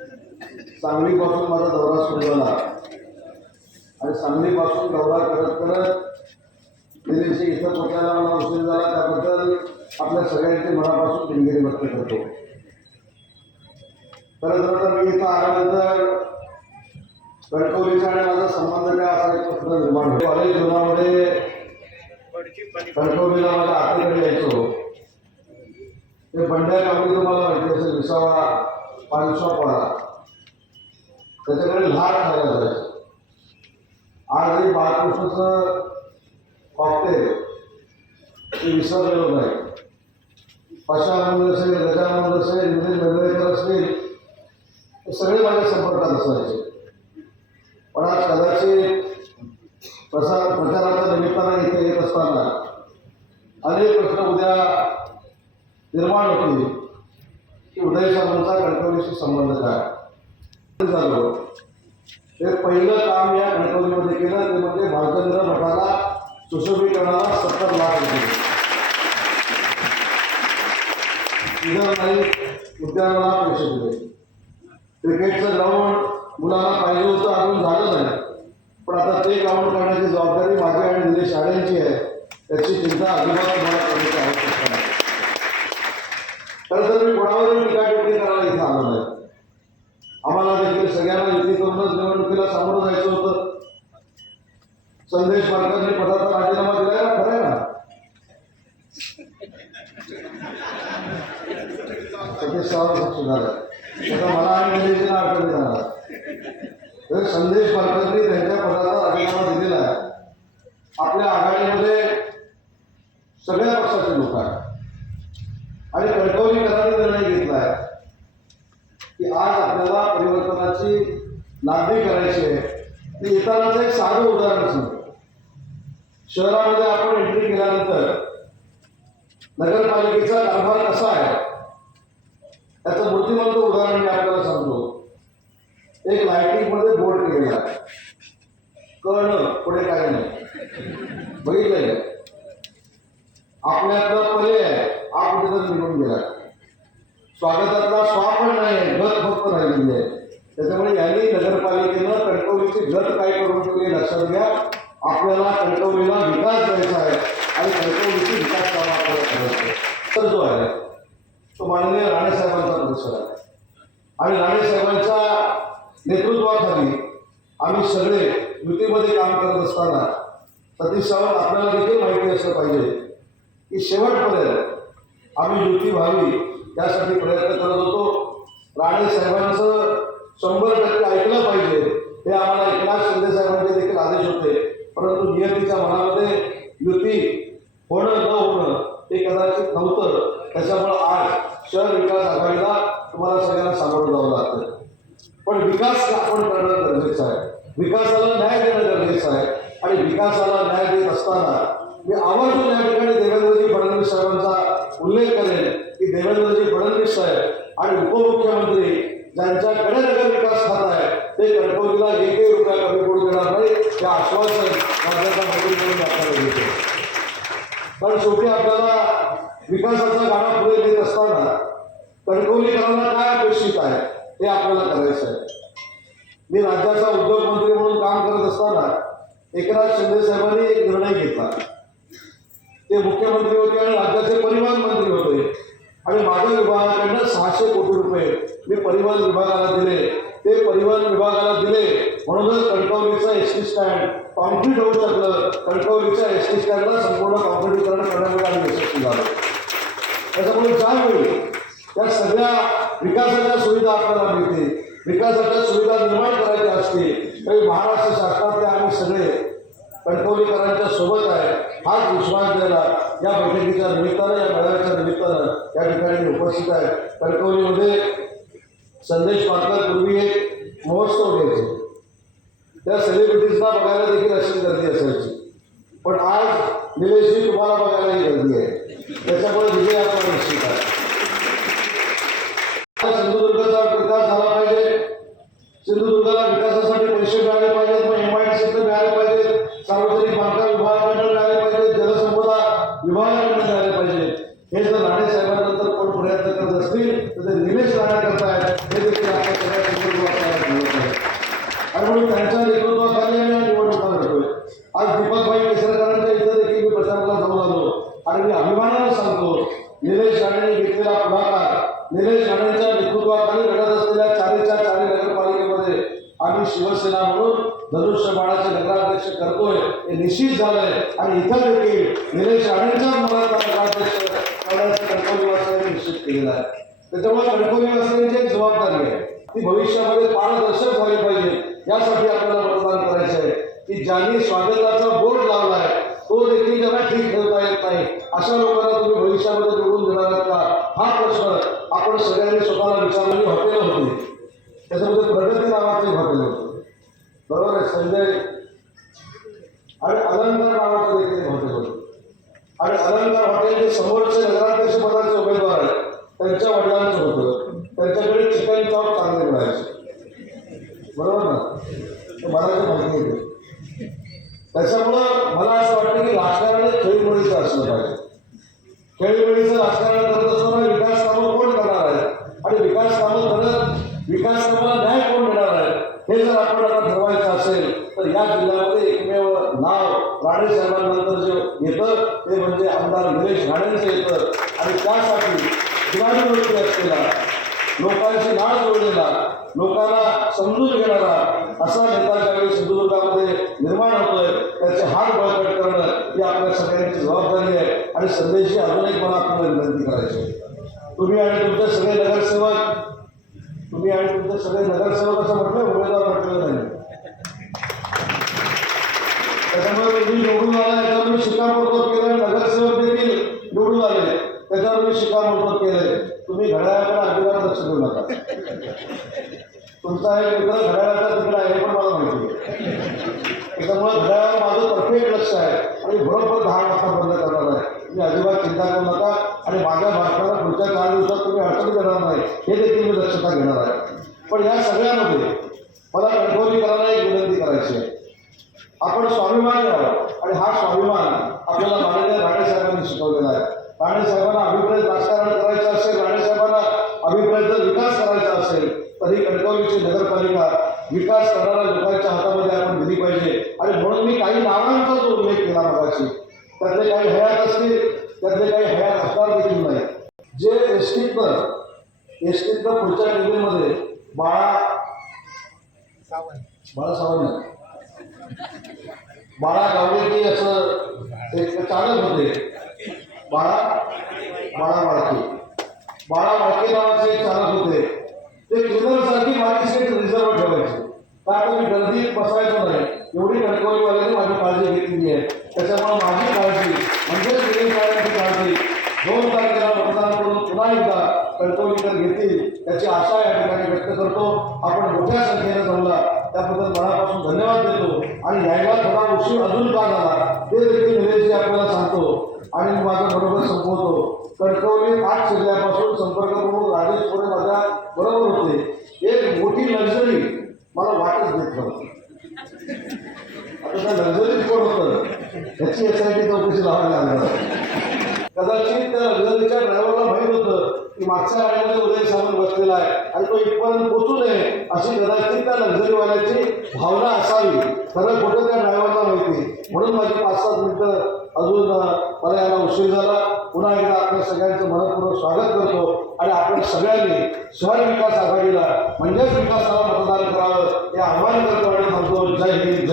सांगलीपासून माझा दौरा सुरू झाला. आणि सांगलीपासून दौरा करत करत दिल्लीशी इथं पोचायला मला उशीर झाला. त्याबद्दल आपल्या सगळ्यांची मनापासून दिलगिरी व्यक्त करतो. खरं तर मी इथं आल्यानंतर कणकवलीचा आणि माझा संबंध काय असा एक प्रश्न निर्माण होतो. कॉलेज जीवनामध्ये कणकवलीला माझ्या आतेकडे यायचो. ते बंड्या कापडी तुम्हाला माहिती असेल विसावा पानशॉपवाला त्याच्याकडे लहान खायला जायचं. आजही बाळकृष्णाचं कॉकटेल ते विसरलेलं नाही. पाशानंद असेल गजानंद असेल इंद्रिज बेंगळेकर असतील सगळे माझ्या संपर्कात असायचे. पण आज कदाचित प्रसार प्रचाराच्या निमित्तानं इथे येत असताना अनेक प्रश्न उद्या निर्माण होतील. की उदय साधनचा कणकवलीशी संबंध काय झालो? ते पहिलं काम या कणकवलीमध्ये केलं ते म्हणजे भालचंद्र मठाला सुशोभीकरणाला सत्तर लाख रुपये. इतर नाही उद्यानाला पैसे दिले. क्रिकेटचं ग्राउंड मुलाला पाहिजे होतं अजून झालं नाही. पण आता ते ग्राउंड करण्याची जबाबदारी माझी आणि निलेश शाळेंची आहे. त्याची चिंता अजिबात मला करण्याची आवश्यकता नाही खरं तर मी कोणावरही टीका टिप्पणी करायला इथं आलो नाही आम्हाला देखील सगळ्यांना युती करूनच निवडणुकीला सामोरं जायचं होतं संदेश पालकांनी पदाचा राजीनामा दिलाय ना खरं आहे ना ते सहज झालं. आहे आता मला आणि निलेशला अडचणी जाणार तर संदेश पालकांनी त्यांच्या पदाचा राजीनामा दिलेला आहे. आपल्या आघाडीमध्ये सगळ्या पक्षाचे लोक आहेत. आणि कणकवलीकरांनी निर्णय घेतला आहे. की आज आपल्याला परिवर्तनाची नांदी करायची आहे. ते येतानाचं एक साधं उदाहरण सांगतो. शहरामध्ये आपण एंट्री केल्यानंतर नगरपालिकेचा कारभार कसा आहे? त्याचं मूर्तिमंत उदाहरण मी आपल्याला सांगतो. एक लायटिंगमध्ये बोर्ड केलेला. आहे पुढे काय नाही. बघितलं आपल्यातला पर्याय आप कुठेतरी निघून गेला. स्वागतातला स्वा पण नाही. गत फक्त राहिलेली आहे. त्याच्यामुळे यांनी नगरपालिकेनं कणकवलीची गत काय करून ठेवली लक्षात घ्या. आपल्याला कणकवलीला विकास द्यायचा आहे आणि कणकवलीची विकास कामं आपल्याला करायचं तर जो आहे तो माननीय राणेसाहेबांचा परिसर आहे. आणि राणेसाहेबांच्या नेतृत्वाखाली आम्ही सगळे युतीमध्ये काम करत असताना सतीश सावंत आपल्याला देखील माहिती असलं पाहिजे की शेवटपर्यंत आम्ही युती व्हावी यासाठी प्रयत्न करत होतो. राणे साहेबांचं शंभर टक्के ऐकलं पाहिजे हे आम्हाला एकनाथ शिंदे साहेबांचे देखील आदेश होते. परंतु नियतीच्या मनामध्ये युती होणं हे कदाचित नव्हतं त्याच्यामुळं आज शहर विकास आघाडीला तुम्हाला सगळ्यांना सामोरं जावं लागतं पण विकास आपण करणं गरजेचं आहे विकासाला न्याय देणं गरजेचं आहे आणि विकासाला न्याय देत असताना मी आवर्जून या ठिकाणी देवेंद्रजी फडणवीस साहेबांचा उल्लेख करेन की देवेंद्रजी फडणवीस साहेब आणि उपमुख्यमंत्री ज्यांच्याकडे नगर विकास खात आहे ते कणकवलीला एकही रुपया कमी पडू देणार नाही हे आश्वासन राज्याच्या मंत्रीकडून आपल्याला देतो पण शेवटी आपल्याला विकासाचा गाडा पुढे देत असताना कणकवलीकरांना काय अपेक्षित आहे हे आपल्याला करायचं आहे मी राज्याचा उद्योग मंत्री म्हणून काम करत असताना एकनाथ शिंदे साहेबांनी एक निर्णय घेतला. ते मुख्यमंत्री होते आणि राज्याचे परिवहन मंत्री होते. आणि माझ्या विभागाकडनं सहाशे कोटी रुपये मी परिवहन विभागाला दिले. ते परिवहन विभागाला दिले म्हणूनच कणकवलीचा एस टी स्टँड कॉन्क्रीट होऊ शकलं. कणकवलीच्या एस टी स्टँडला संपूर्ण कॉन्क्रीटीकरण करण्यात आम्ही यशस्वी झालो. त्याच्यामुळे ज्यावेळी त्या सगळ्या विकासाच्या सुविधा आपल्याला मिळतील विकासाच्या सुविधा निर्माण करायच्या असतील तरी महाराष्ट्र शासनातले आम्ही सगळे कणकवलीकरांच्या सोबत आहे. हाच विश्वास द्यायला या बैठकीच्या निमित्तानं या मेळाव्याच्या निमित्तानं या ठिकाणी उपस्थित आहे. कणकवलीमध्ये संदेश पाटकर पूर्वी एक महोत्सव घ्यायचे त्या सेलिब्रिटीजना बघायला देखील अशी गर्दी असायची. पण आज निलेशजी तुम्हाला बघायलाही गर्दी आहे. त्याच्यामुळे विजय आपला निश्चित आहे. पाहिजेत सार्वजनिक बांधकाम विभागाकडनं मिळाले पाहिजेत जलसंपदा विभागाकडनं मिळाले पाहिजेत हे जर राणे साहेबांनंतर कोण प्रयत्न करत असतील तर ते निलेश राणे करतायत हे देखील आपल्या सगळ्यांनी असलेल्या चारीच्या चारी नगरपालिकेमध्ये आम्ही शिवसेना म्हणून धनुष्यबाणाचे नगराध्यक्ष करतोय हे निश्चित झालंय आणि इथं देखील निलेश राणेंच्या मुलाचा नगराध्यक्ष करण्याचं कणकवली वासियांनी निश्चित केलेलं आहे. त्याच्यामुळे कणकवली वासियांची एक जबाबदारी आहे. ती भविष्यामध्ये पारदर्शक झाली पाहिजे. यासाठी आपल्याला मतदान करायचं आहे. की ज्यांनी स्वागताचा बोर्ड लावलाय तो देखील त्यांना ठीक ठेवता येत नाही. अशा लोकांना तुम्ही भविष्यामध्ये निवडून देणार का? हा प्रश्न आपण सगळ्यांनी स्वतःला विचारलेली हॉटेल होती. त्याच्यामध्ये प्रगती नावाचे हॉटेल होते. बरोबर आहे संजय. आणि अलंकार नावाचं देखील हॉटेल होतं. आणि अलंकार हॉटेलचे समोरचे नगराध्यक्ष पदाचे उमेदवार आहेत. त्यांच्या वडिलांचं होतं. त्यांच्याकडे चिकन चॉप चांगले मिळायचे. बरोबर ना? मला ते माहिती येते त्याच्यामुळं मला असं वाटतं की राजकारण खेळीमेळीचं असलं पाहिजे. खेळीमेळीचं राजकारण करत असताना विकास कामं कोण करणार आहे आणि विकास कामं करत विकास कामाला न्याय कोण मिळणार आहे हे जर आपण आता ठरवायचं असेल तर या जिल्ह्यामध्ये एकमेव नाव राणे साहेबांनंतर जे येतं ते म्हणजे आमदार निलेश राणेंचं येतं आणि त्यासाठी दिवाळीवरती असलेला लोकांशी नाळ जोडलेला लोकांना करा असा नेता ज्यावेळी सिंधुदुर्गामध्ये निर्माण होतोय त्याचे हात बळकट करणं ही आपल्या सगळ्यांची जबाबदारी आहे आणि संदेशी अजून एक मला आपल्याला विनंती करायची आहे. तुम्ही आणि तुमचे सगळे नगरसेवक तुम्ही आणि तुमचे सगळे नगरसेवक असं म्हटलं उमेदवार म्हटलं नाही त्याच्यामुळे तुम्ही निवडून आला याच्यावर मी शिक्कामोर्तब केलं नगरसेवक देखील निवडून आले त्याच्यावर मी शिक्कामोर्तब केलंय तुम्ही घड्याळाकडे अजिबात लक्ष देऊ नका. तुमचा एक मित्र घड्याळाचा तिकडे आहे पण मला माहिती आहे. त्याच्यामुळे घड्याळावर माझं परफेक्ट लक्ष आहे. आणि बरोबर दहा वाजता बंद करणार आहे. तुम्ही अजिबात चिंता करू नका. आणि माझ्या भाषणाला पुढच्या चार दिवसात तुम्ही अडचण देणार नाही. हे देखील मी दक्षता घेणार आहे. पण या सगळ्यामध्ये मला कणकवलीकरांना एक विनंती करायची आहे. आपण स्वाभिमान आहोत. आणि हा स्वाभिमान आपल्याला माननीय राणे साहेबांनी शिकवलेला आहे. राणेसाहेबांना अभिप्रेत राजकारण करायचं असेल राणेसाहेबांना अभिप्रेत जर विकास करायचा असेल तर ही कणकवलीची नगरपालिका विकास करणाऱ्या लोकांच्या हातामध्ये आपण दिली पाहिजे. आणि म्हणून मी काही नावांचा जो उल्लेख केला मगाशी त्यातले काही हयात असतील त्यातले काही हयात असणार देखील नाही. जे एस टीतनं एस टीतनं पुढच्या निवडीमध्ये बाळा बाळा सावंत. बाळा गावडेकी असं एक चालक होते. बाळा बाळा वाळके बाळा वाळके नावाचे चालक होते. ते क्लिनरसाठी माझी सीट रिझर्व ठेवायचे. कारण मी गर्दीत बसायचो नाही. एवढी कणकवलीवाल्याने माझी काळजी घेतलेली आहे. त्याच्यामुळे माझी काळजी म्हणजेच निलेशवाल्यांची काळजी दोन तारखेला मतदान करून पुन्हा एकदा कणकवलीकर घेतील. त्याची आशा या ठिकाणी व्यक्त करतो. आपण मोठ्या संख्येने जमला. त्याबद्दल मनापासून धन्यवाद देतो. आणि यायला थोडा उशीर अजून का झाला ते देखील निलेशजी आपल्याला सांगतो. आणि मी माझं बरोबर संपवतो. कणकवली आठ जिल्ह्यापासून संपर्क प्रमुख राजेश पुढे माझ्या बरोबर होते. एक मोठी लक्झरी मला वाटच देत नव्हती आता त्या लक्झरीत कोण होतं? याची एस आय टी चौकशी लावायला लागणार. कदाचित त्या लक्झरीच्या ड्रायव्हरला माहीत होतं की मागच्या गाडीमध्ये उदय सामंत बसलेला आहे. आणि तो इथपर्यंत पोचू नये अशी कदाचित त्या लक्झरीवाल्याची भावना असावी. खरं खोटं त्या ड्रायव्हरला माहिती म्हणून माझी पाच सात मिनिटं अजून मला याला उशीर झाला. पुन्हा एकदा आपल्या सगळ्यांचं मनपूर्वक स्वागत करतो. आणि आपण सगळ्यांनी शहर विकास आघाडीला म्हणजेच विकासाला मतदान करावं हे आव्हान करतो आणि थांबतो. जय हिंद